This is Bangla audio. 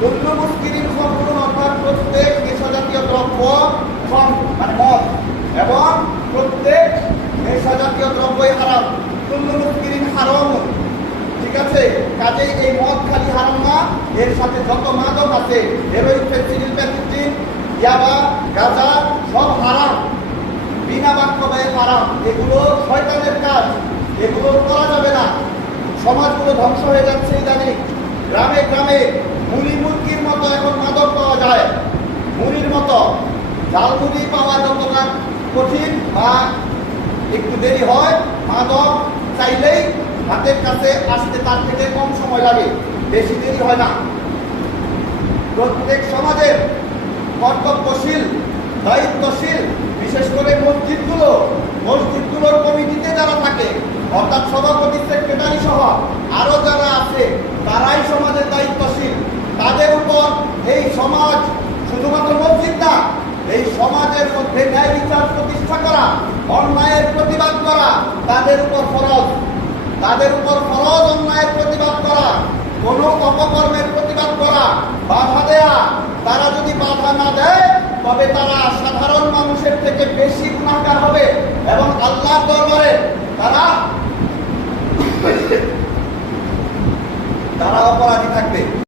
কুল্লু মুসকিরিন খামরুন অর্থাৎ প্রত্যেক নেশাজাতীয় দ্রব্য মানে মদ, এবং প্রত্যেক নেশাজাতীয় দ্রব্যই হারাম। কুল্লু মুসকিরিন হারাম, ঠিক আছে? কাজেই এই মদ খালি হারাম না, এর সাথে যত মাদক আছে, হেরোইন, ফেন্সিডিল, প্যাথিজিন, ইয়াবা, গাঁজা সব হারাম, বিনা বাক্যবায়ে হারাম। এগুলো শয়তানের কাজ, এগুলো করা যাবে না। সমাজগুলো ধ্বংস হয়ে যাচ্ছে ইদানিং। গ্রামে গ্রামে মুড়ি মুরগির মতো এখন মাদক পাওয়া যায়, মুড়ির মতো। ঝালমুড়ি পাওয়া যতটা কঠিন বা একটু দেরি হয়, মাদক চাইলেই হাতের কাছে আসতে তার থেকে কম সময় লাগে, বেশি দেরি হয় না। প্রত্যেক সমাজের কর্তব্যশীল, দায়িত্বশীল, বিশেষ করে মসজিদগুলোর কমিটিতে যারা থাকে, অর্থাৎ সভাপতি, সেক্রেটারি সহ আরো যারা আছে, তারাই সমাজের দায়িত্বশীল। তাদের উপর এই সমাজ, শুধুমাত্র মসজিদ না, এই সমাজের মধ্যে ন্যায় বিচার প্রতিষ্ঠা করা, অন্যায়ের প্রতিবাদ করা তাদের উপর ফরজ। তাদের উপর ফরজ অন্যায়ের প্রতিবাদ করা, কোন অপকর্মের প্রতিবাদ করা, বাধা দেয়া। তারা যদি বাধা না দেয় তবে তারা সাধারণ মানুষের থেকে বেশি গুনাহগার হবে এবং আল্লাহর দরবারে তারা অপরাধী